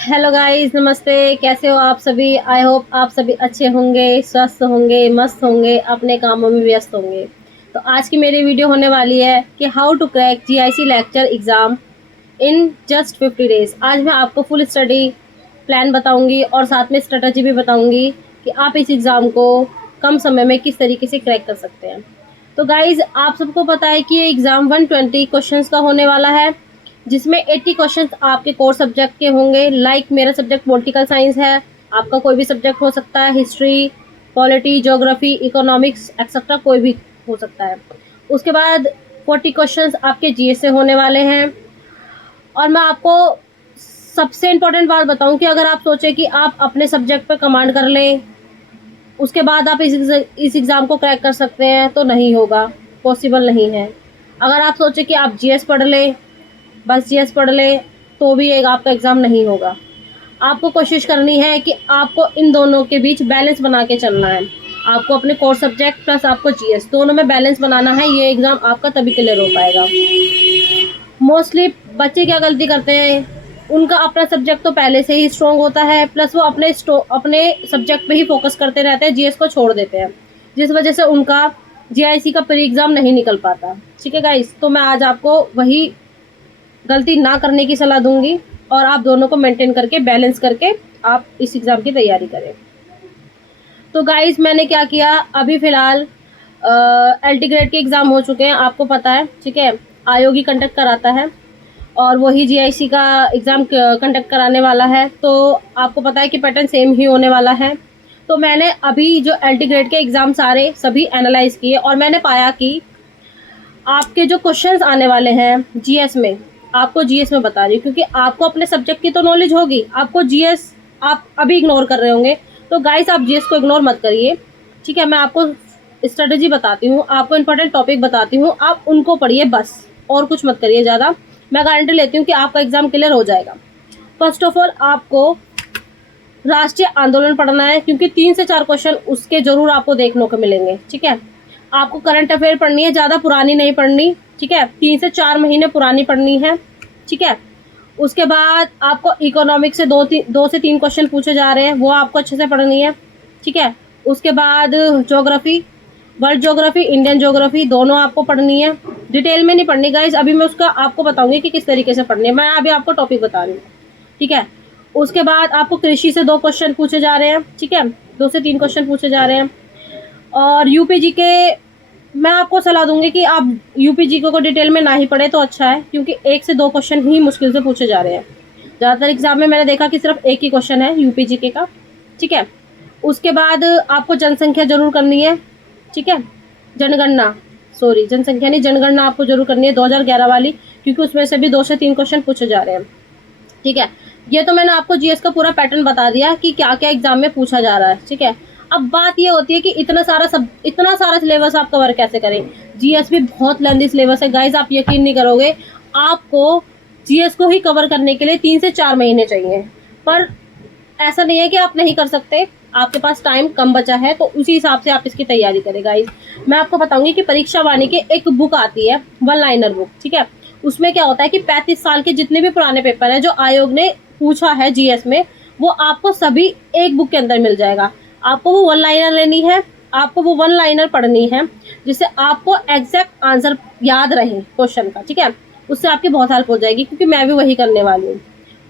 Hello guys, नमस्ते। कैसे हो आप सभी? आई होप आप सभी अच्छे होंगे, स्वस्थ होंगे, मस्त होंगे, अपने कामों में व्यस्त होंगे। तो आज की मेरी वीडियो होने वाली है कि how to crack GIC lecture exam in just 50 days. आज मैं आपको फुल स्टडी प्लान बताऊंगी और साथ में स्ट्रेटजी भी बताऊंगी कि आप इस एग्ज़ाम को कम समय में किस तरीके से क्रैक कर सकते हैं। तो गाइज, आप सबको पता है कि ये एग्ज़ाम 120 क्वेश्चंस का होने वाला है, जिसमें 80 क्वेश्चंस आपके कोर सब्जेक्ट के होंगे। लाइक मेरा सब्जेक्ट पॉलिटिकल साइंस है, आपका कोई भी सब्जेक्ट हो सकता है, history, polity, geography, economics etcetera कोई भी हो सकता है। उसके बाद 40 क्वेश्चंस आपके जीएस से होने वाले हैं। और मैं आपको सबसे इम्पोर्टेंट बात बताऊं कि अगर आप सोचें कि आप अपने सब्जेक्ट पर कमांड कर लें, उसके बाद आप इस एग्ज़ाम को क्रैक कर सकते हैं, तो नहीं होगा, पॉसिबल नहीं है। अगर आप सोचें कि आप जीएस पढ़ लें, बस जीएस पढ़ लें, तो भी एक आपका एग्ज़ाम नहीं होगा। आपको कोशिश करनी है कि आपको इन दोनों के बीच बैलेंस बना के चलना है। आपको अपने कोर सब्जेक्ट प्लस आपको जीएस दोनों में बैलेंस बनाना है। ये एग्ज़ाम आपका तभी क्लियर हो पाएगा। मोस्टली बच्चे क्या गलती करते हैं, उनका अपना सब्जेक्ट तो पहले से ही स्ट्रॉन्ग होता है, प्लस वो अपने सब्जेक्ट पे ही फोकस करते रहते हैं, जीएस को छोड़ देते हैं, जिस वजह से उनका जीआईसी का प्री एग्ज़ाम नहीं निकल पाता। ठीक है गाइस, तो मैं आज आपको वही गलती ना करने की सलाह दूंगी और आप दोनों को मेंटेन करके बैलेंस करके आप इस एग्ज़ाम की तैयारी करें। तो गाइस, मैंने क्या किया, अभी फ़िलहाल एलटी ग्रेड के एग्ज़ाम हो चुके हैं, आपको पता है। ठीक है, आयोग ही कंडक्ट कराता है और वही जीआईसी का एग्ज़ाम कंडक्ट कराने वाला है। तो आपको पता है कि पैटर्न सेम ही होने वाला है। तो मैंने अभी जो एलटी ग्रेड के एग्ज़ाम सारे सभी एनालाइज़ किए और मैंने पाया कि आपके जो क्वेश्चंस आने वाले हैं जीएस में, आपको जीएस में बता रही हूँ, क्योंकि आपको अपने सब्जेक्ट की तो नॉलेज होगी, आपको जीएस आप अभी इग्नोर कर रहे होंगे। तो गाइस, आप जीएस को इग्नोर मत करिए। ठीक है, मैं आपको स्ट्रेटजी बताती हूँ, आपको इंपॉर्टेंट टॉपिक बताती हूँ, आप उनको पढ़िए बस, और कुछ मत करिए ज़्यादा। मैं गारंटी लेती हूँ कि आपका एग्जाम क्लियर हो जाएगा। फर्स्ट ऑफ ऑल, आपको राष्ट्रीय आंदोलन पढ़ना है, क्योंकि 3 से 4 क्वेश्चन उसके जरूर आपको देखने को मिलेंगे। ठीक है, आपको करंट अफेयर पढ़नी है, ज़्यादा पुरानी नहीं पढ़नी। ठीक है, 3 से 4 महीने पुरानी पढ़नी है। ठीक है, उसके बाद आपको इकोनॉमिक से 2 से 3 क्वेश्चन पूछे जा रहे हैं, वो आपको अच्छे से पढ़नी है। ठीक है, उसके बाद geography, world geography, Indian geography, दोनों आपको पढ़नी है। डिटेल में नहीं पढ़नी गाइज, अभी मैं उसका आपको बताऊंगी कि किस तरीके से पढ़नी है, मैं अभी आपको टॉपिक बता रही हूँ। ठीक है, उसके बाद आपको कृषि से 2 क्वेश्चन पूछे जा रहे हैं। ठीक है, 2 से 3 क्वेश्चन पूछे जा रहे हैं। और यूपीजी के मैं आपको सलाह दूंगी कि आप यूपीजी को डिटेल में ना ही पढ़े तो अच्छा है, क्योंकि 1 से 2 क्वेश्चन ही मुश्किल से पूछे जा रहे हैं। ज़्यादातर एग्जाम में मैंने देखा कि सिर्फ एक ही क्वेश्चन है यूपीजी का। ठीक है, उसके बाद आपको जनसंख्या जरूर करनी है। ठीक है, जनगणना, सॉरी जनसंख्या नहीं, जनगणना आपको जरूर करनी है 2011 वाली, क्योंकि उसमें से भी 2 से 3 क्वेश्चन पूछे जा रहे हैं। ठीक है, ये तो मैंने आपको जीएस का पूरा पैटर्न बता दिया कि क्या क्या एग्जाम में पूछा जा रहा है। ठीक है, अब बात ये होती है कि इतना सारा सिलेबस आप कवर कैसे करें। जीएस भी बहुत लेंथी सिलेबस है गाइज, आप यकीन नहीं करोगे, आपको जीएस को ही कवर करने के लिए 3 से 4 महीने चाहिए। पर ऐसा नहीं है कि आप नहीं कर सकते, आपके पास टाइम कम बचा है, तो उसी हिसाब से आप इसकी तैयारी करें गाइज। मैं आपको बताऊंगी कि परीक्षा वाणी की एक बुक आती है, 1 लाइनर बुक। ठीक है, उसमें क्या होता है कि 35 साल के जितने भी पुराने पेपर हैं जो आयोग ने पूछा है जीएस में, वो आपको सभी एक बुक के अंदर मिल जाएगा। आपको वो 1 लाइनर लेनी है, आपको वो 1 लाइनर पढ़नी है, जिससे आपको एग्जैक्ट आंसर याद रहे क्वेश्चन का। ठीक है, उससे आपकी बहुत हेल्प हो जाएगी, क्योंकि मैं भी वही करने वाली हूँ।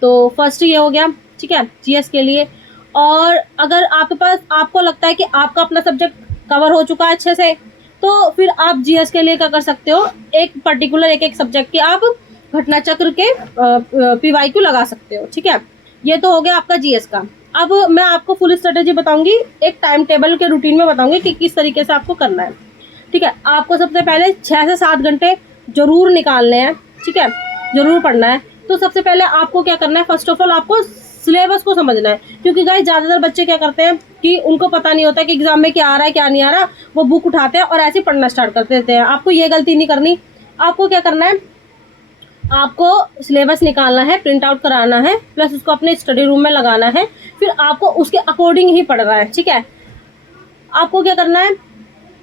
तो फर्स्ट ये हो गया। ठीक है, जीएस के लिए। और अगर आपके पास, आपको लगता है कि आपका अपना सब्जेक्ट कवर हो चुका है अच्छे से, तो फिर आप जीएस के लिए क्या कर सकते हो, एक पर्टिकुलर एक सब्जेक्ट के आप घटना चक्र के पीवाईक्यू लगा सकते हो। ठीक है, ये तो हो गया आपका जीएस का। अब मैं आपको फुल स्ट्रेटेजी बताऊंगी, एक टाइम टेबल के रूटीन में बताऊंगी कि किस तरीके से आपको करना है। ठीक है, आपको सबसे पहले 6 से 7 घंटे जरूर निकालने हैं। ठीक है, जरूर पढ़ना है। तो सबसे पहले आपको क्या करना है, फर्स्ट ऑफ ऑल आपको सिलेबस को समझना है, क्योंकि गाइस ज़्यादातर बच्चे क्या करते हैं कि उनको पता नहीं होता कि एग्जाम में क्या आ रहा है क्या नहीं आ रहा, वो बुक उठाते हैं और ऐसे पढ़ना स्टार्ट कर देते हैं। आपको ये गलती नहीं करनी। आपको क्या करना है, आपको सिलेबस निकालना है, प्रिंट आउट कराना है, प्लस उसको अपने स्टडी रूम में लगाना है, फिर आपको उसके अकॉर्डिंग ही पढ़ना है। ठीक है, आपको क्या करना है,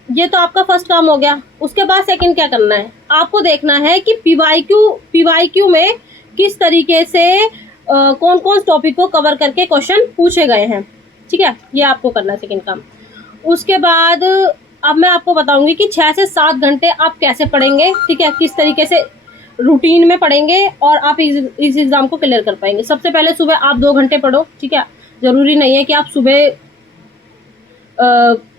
ये तो आपका फर्स्ट काम हो गया। उसके बाद सेकंड क्या करना है, आपको देखना है कि पीवाईक्यू में किस तरीके से कौन कौन टॉपिक को कवर करके क्वेश्चन पूछे गए हैं, ठीक है, ये आपको करना है सेकंड काम। उसके बाद अब मैं आपको बताऊंगी कि 6 से 7 घंटे आप कैसे पढ़ेंगे, ठीक है, किस तरीके से रूटीन में पढ़ेंगे और आप इस एग्जाम को क्लियर कर पाएंगे। सबसे पहले सुबह आप 2 घंटे पढ़ो, ठीक है, जरूरी नहीं है कि आप सुबह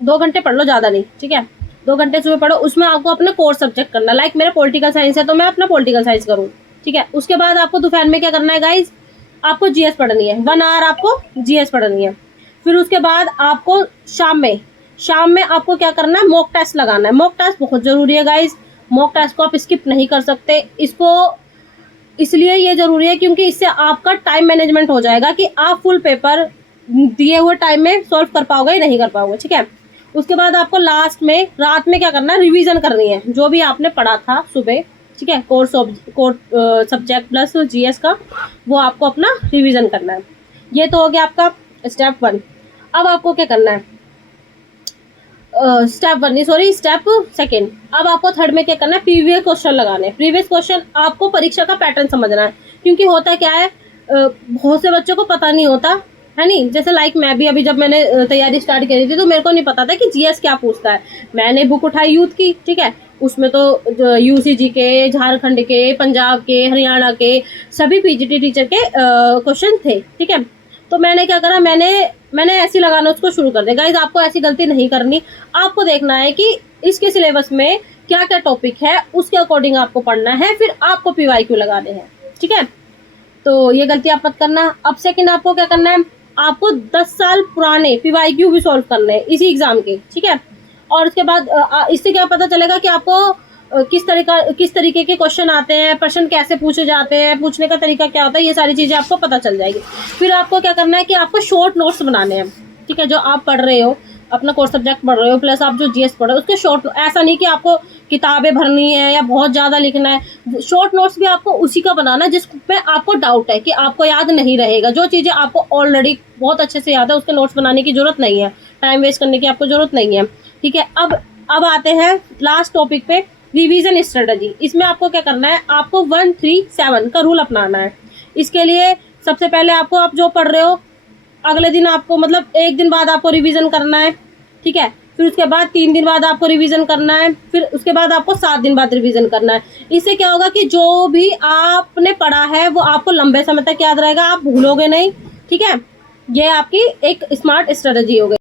2 घंटे पढ़ लो, ज़्यादा नहीं, ठीक है, 2 घंटे सुबह पढ़ो। उसमें आपको अपना कोर सब्जेक्ट करना, लाइक मेरा पॉलिटिकल साइंस है तो मैं अपना पॉलिटिकल साइंस करूँ, ठीक है। उसके बाद आपको दोपहर में क्या करना है गाइज, आपको जीएस पढ़नी है, 1 आवर आपको जीएस पढ़नी है। फिर उसके बाद आपको शाम में आपको क्या करना है, मॉक टेस्ट लगाना है। मॉक टेस्ट बहुत ज़रूरी है गाइज, मॉक टेस्ट को आप स्किप नहीं कर सकते। इसको इसलिए ये ज़रूरी है क्योंकि इससे आपका टाइम मैनेजमेंट हो जाएगा कि आप फुल पेपर दिए हुए टाइम में सॉल्व कर पाओगे या नहीं कर पाओगे, ठीक है। उसके बाद आपको लास्ट में रात में क्या करना है, रिवीजन करनी है जो भी आपने पढ़ा था सुबह, ठीक है, कोर सब्जेक्ट प्लस जीएस का, वो आपको अपना रिवीजन करना है। ये तो हो गया आपका स्टेप 1। अब आपको क्या करना है, स्टेप 2। अब आपको थर्ड में क्या करना है, प्रीवियस क्वेश्चन लगाने हैं। प्रीवियस क्वेश्चन आपको परीक्षा का पैटर्न समझना है, क्योंकि होता क्या है, बहुत से बच्चों को पता नहीं होता है नहीं। जैसे लाइक मैं भी अभी जब मैंने तैयारी स्टार्ट करी थी तो मेरे को नहीं पता था कि जीएस क्या पूछता है। मैंने बुक उठाई यूथ की, ठीक है, उसमें तो यूसीजी के, झारखंड के, पंजाब के, हरियाणा के सभी पीजीटी टीचर के क्वेश्चन थे, ठीक है। तो मैंने क्या करा, मैंने ऐसी लगाना उसको शुरू कर दिया। गाइज आपको ऐसी गलती नहीं करनी, आपको देखना है कि इसके सिलेबस में क्या क्या टॉपिक है, उसके अकॉर्डिंग आपको पढ़ना है, फिर आपको पीवाईक्यू लगाने हैं, ठीक है। तो ये गलती आप मत करना। अब सेकंड आपको क्या करना है, आपको 10 साल पुराने पीवाईक्यू भी सॉल्व करने हैं इसी एग्जाम के, ठीक है। और उसके बाद इससे क्या पता चलेगा कि आपको किस तरीके के क्वेश्चन आते हैं, प्रश्न कैसे पूछे जाते हैं, पूछने का तरीका क्या होता है, ये सारी चीज़ें आपको पता चल जाएगी। फिर आपको क्या करना है कि आपको शॉर्ट नोट्स बनाने हैं, ठीक है, जो आप पढ़ रहे हो, अपना कोर्स सब्जेक्ट पढ़ रहे हो प्लस आप जो जीएस पढ़ रहे हो उसके शॉर्ट, ऐसा नहीं कि आपको किताबें भरनी है या बहुत ज़्यादा लिखना है। शॉर्ट नोट्स भी आपको उसी का बनाना है जिसमें आपको डाउट है कि आपको याद नहीं रहेगा। जो चीज़ें आपको ऑलरेडी बहुत अच्छे से याद है उसके नोट्स बनाने की जरूरत नहीं है, टाइम वेस्ट करने की आपको जरूरत नहीं है, ठीक है। अब आते हैं लास्ट टॉपिक पे, रिवीजन स्ट्रेटजी। इसमें आपको क्या करना है, आपको 1-3-7 का रूल अपनाना है। इसके लिए सबसे पहले आपको, आप जो पढ़ रहे हो अगले दिन आपको, मतलब एक दिन बाद आपको रिवीजन करना है, ठीक है। फिर उसके बाद 3 दिन बाद आपको रिवीजन करना है, फिर उसके बाद आपको 7 दिन बाद रिवीजन करना है। इससे क्या होगा कि जो भी आपने पढ़ा है वो आपको लंबे समय तक याद रहेगा, आप भूलोगे नहीं, ठीक है। ये आपकी एक स्मार्ट स्ट्रेटजी हो गई।